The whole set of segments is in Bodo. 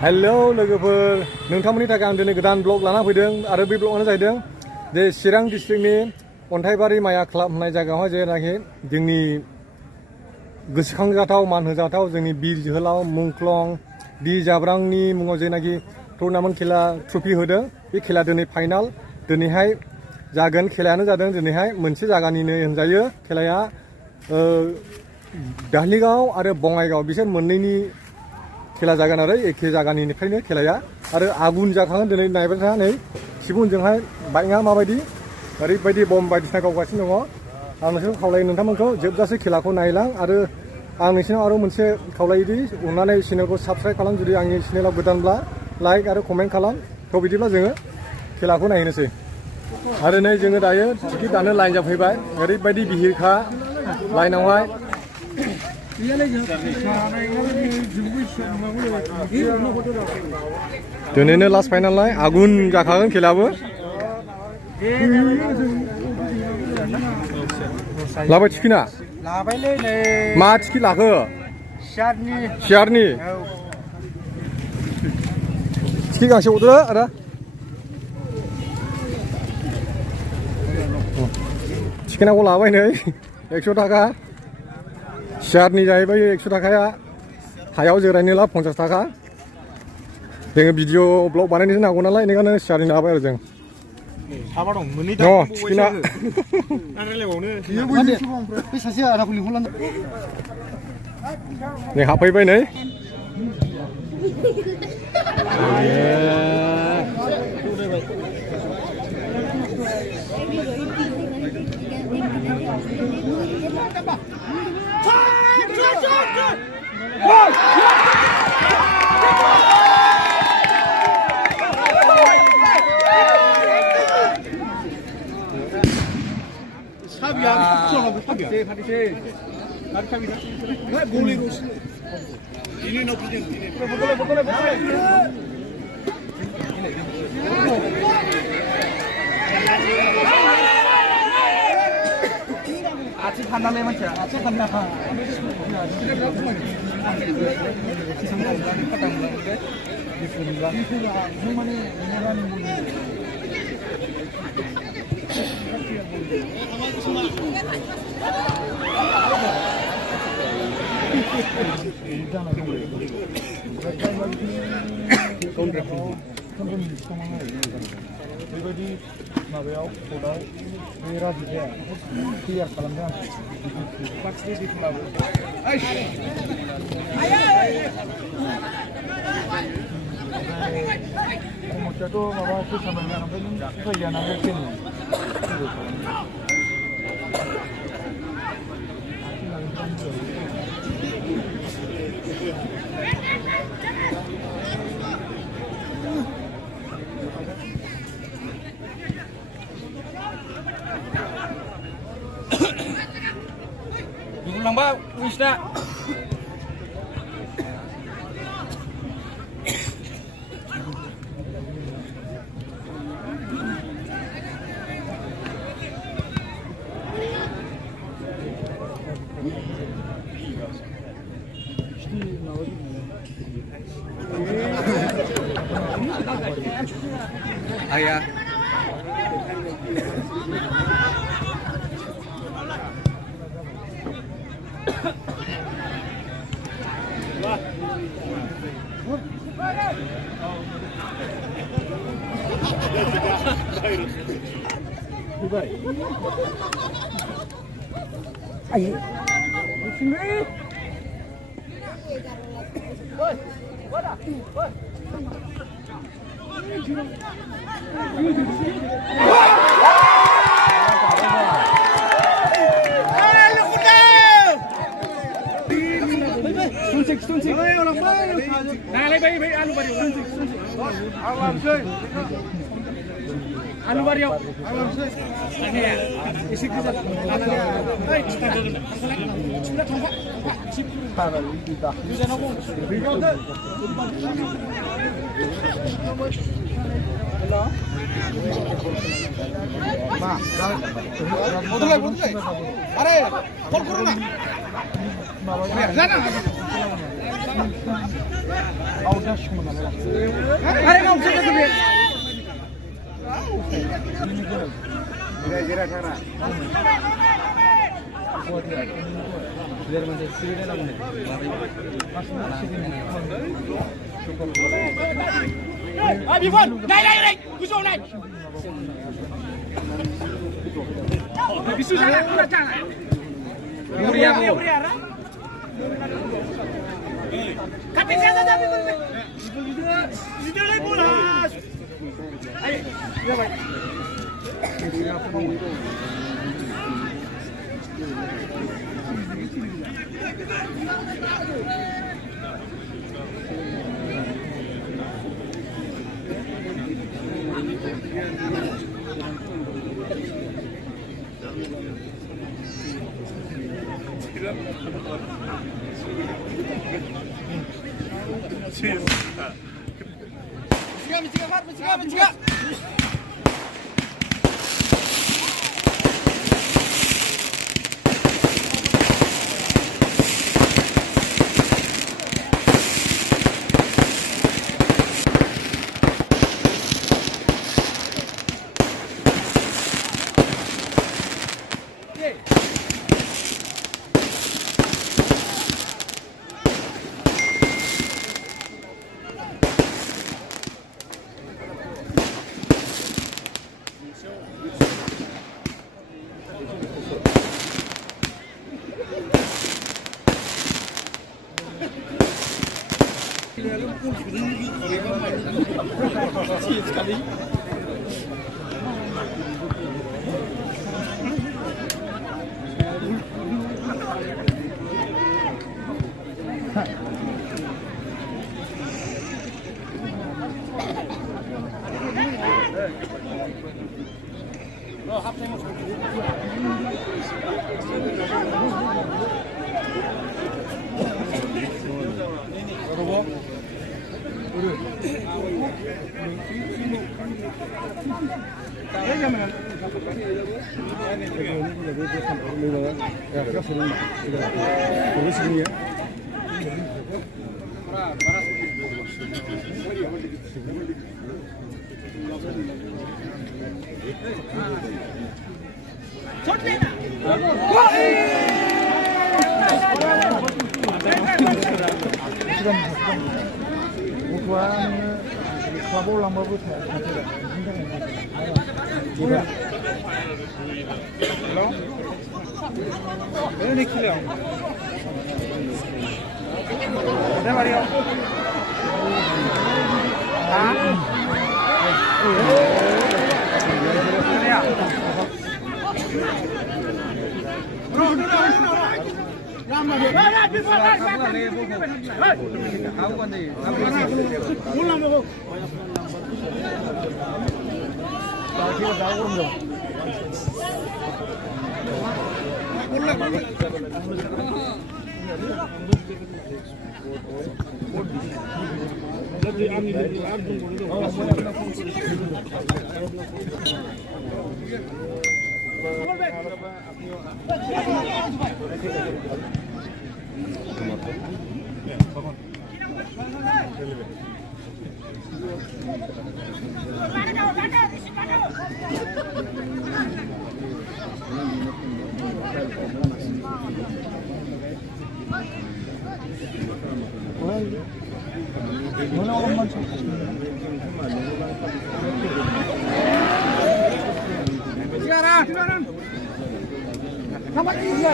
हेलौ लोगोफोर नोंथांमोननि थाखाय आं दिनै गोदान ब्लग लाना फैदों आरो बे ब्लगआनो जाहैदों जे चिरां डिस्ट्रिक्टनि अन्थाइबारि माया क्लाब होननाय जायगायावहाय जेनाखि जोंनि गोसोखांजाथाव मान होजाथाव जोंनि बिर जोहोलाव मुंख्लं डि जाब्रांनि मुङाव जेनाखि टुर्नामेन्ट खेला ट्रफि होदों बे खेला दिनै फाइनाल दिनैहाय जागोन खेलायानो जादों दिनैहाय मोनसे जायगानिनो होनजायो खेलाया दाहलिगाव आरो बङाइगाव बिसोर मोननैनि खेला जागोन आरो एखे जायगानिफ्रायनो खेलाया आरो आगुन जाखागोन दिनै नायबाय था नै सिबुनजोंहाय बाइकआ माबायदि ओरैबायदि बम बायदिसिना गावगासिनो दङ आं नोंसोरखौ खावलायो नोंथांमोनखौ जोबजासे खेलाखौ नायलां आरो आं नोंसिनाव आरो मोनसे खावलायोदि अननानै चेनेलखौ साबस्क्राइब खालाम जुदि आंनि चेनेलाव गोदानब्ला लाइक आरो कमेन्ट खालाम थ' बिदिब्ला जोङो खेलाखौ नायनोसै आरो नै जोङो दायो टिकेट दानो लाइन जाफैबाय ओरैबायदि बिहिरखा लाइनावहाय दिनैनो लास्ट फाइनाल नाय आगुन जाखागोन खेलायाबो लाबाय टिकेटआ लाबायलै नै मा टिकेट लाखो सियारनि टिकेट गांसे हरदो आदा टिकेटआखौ लाबाय नै 100 थाखा सियारनि जाहैबाय 100 थाखाया हायाव जिरायनोला 50 थाखा जोङो भिडिअ ब्लग बानायनोसो नांगौ नालाय बेनिखायनो सियारनि लाबाय आरो जों साबा दं मोननै दङ टिकेटआ आं रायलायबावनो बे सासे आदाखौ लिंहरलांदों नै हाबफैबाय नै 사비야 사비야 골리 로스 이네 높이죠 아치 판단해 맞지 아치 판단 बेबायदि माबायाव कर्टआव बे राजुया क्लियार खालामदों आं कमिटियाथ' माबा फोसाबनाय जानांगौ ओमफ्राय नों उफाय गैया 누굴랑봐 우시다 아야 아이 Anu bariau. Ini ya. Isi kita. Baik, kita jalan. Sudah tunggu. Bisa nunggu. Halo. Ma, Are, call corona. Sana. 아웃다 시키면 나가. 아래가 없어서 그래. 이라 타라. 아 비번 나이 구조 나이 비수잖아 그렇잖아 우리 알아? 같이 가자 잡으면 이들 몰라 아니 이거 봐 미치가 무관은 클럽 람버부터 이라 왜 내키려 내 말이야 몰라 먹어 너네 엄마 참 시간아 가만히 있어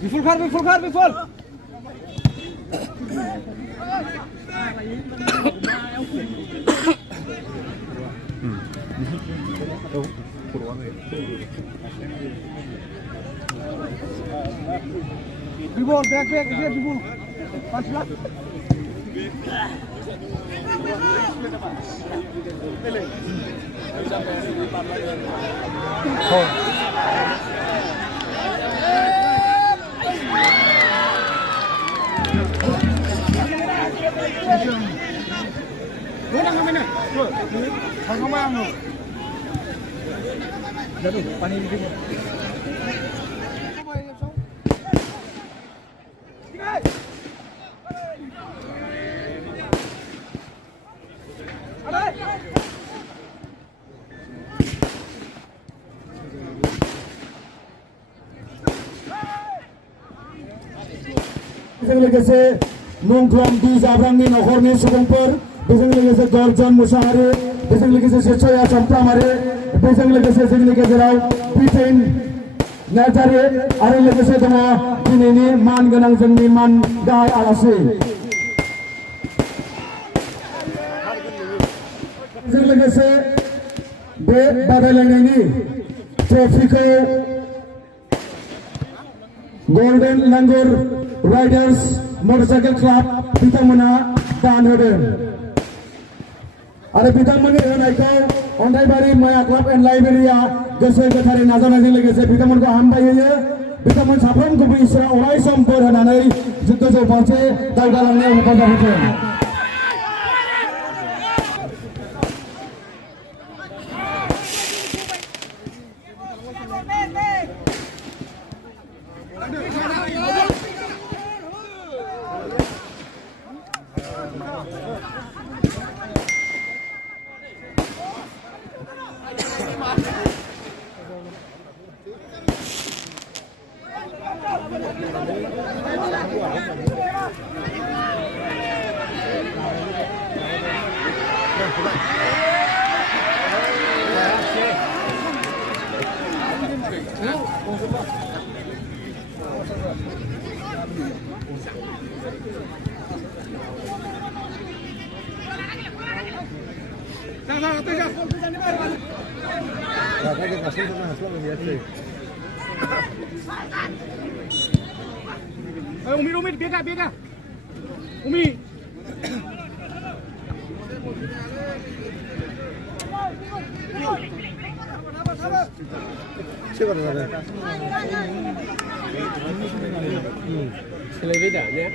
비풀 칼 비풀 비볼 백 이제 비볼 반출라 나가면은 잠깐만 한 거. Jatuh, pani ini. बेजों लोगोसे मुंख्लं बि जाब्रांनि नखरनि सुबुंफोर बेजों लोगोसे गर्जन मुसाहारि बेजों लोगोसे सेसया समफ्रामारि बेजों लोगोसे जोंनि गेजेराव बिपिन नार्जारि आरो लोगोसे दङ दिनैनि मान गोनां जोंनि मान गाहाय आलासि बेजों लोगोसे बे बादायलायनायनि ट्रफिखौ golden langur riders motorcycle club बिथांमोना दान होदों आरो बिथांमोननि होनायखौ अन्थाइबारि माया क्लाब एन्ड लाइब्रेरिया गोसो गोथारै नाजावनायजों लोगोसे बिथांमोनखौ हामबायहोयो बिथांमोन साफ्रोमखौबो इसोरा अराय सम बोर होनानै गोजौ फारसे दावगालांनायाव हेफाजाब होथों Umi, biega. Umi. Selai beda ya.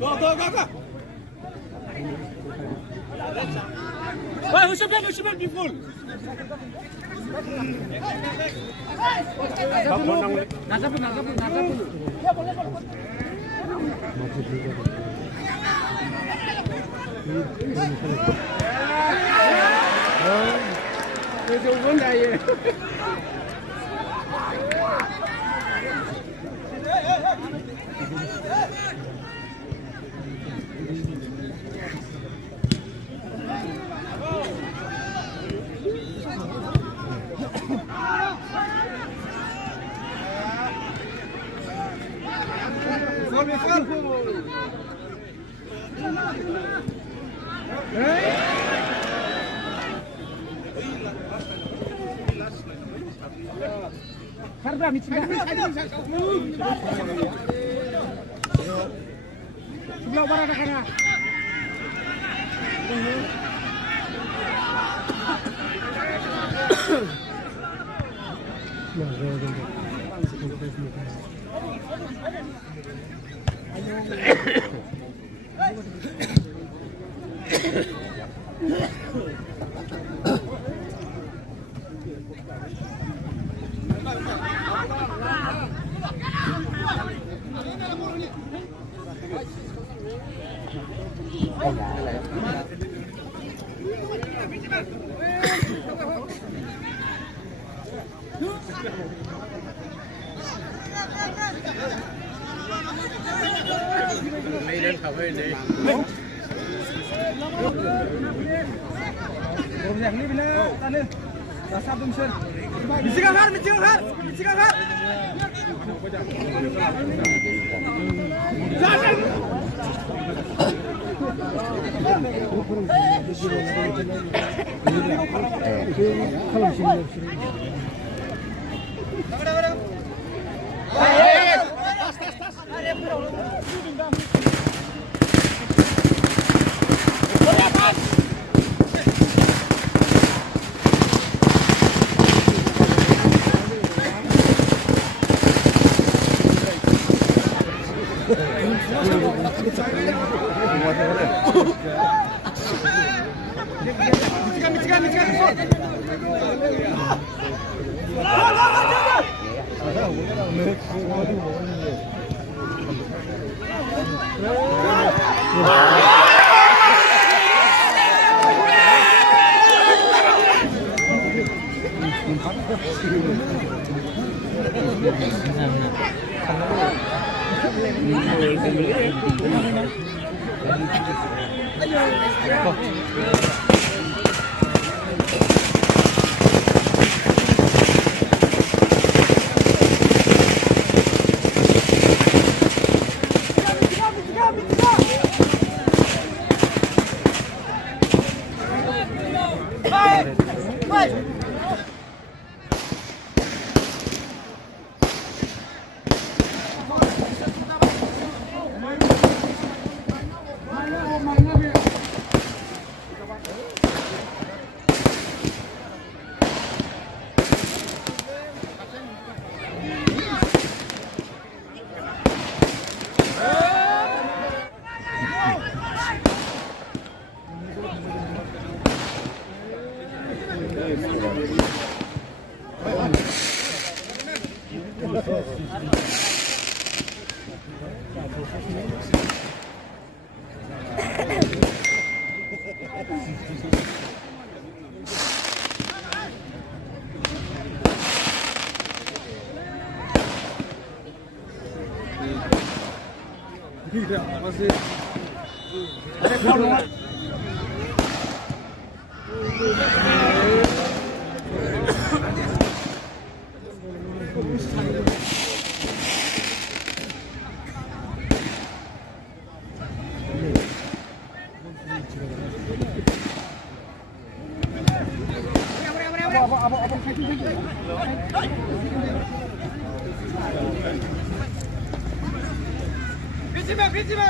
Go. Wah, usah di full. Karena misalnya sebelah mana ada kana? Yang ini benar, tane. Rasa bungsen. Bisikan har. 비치면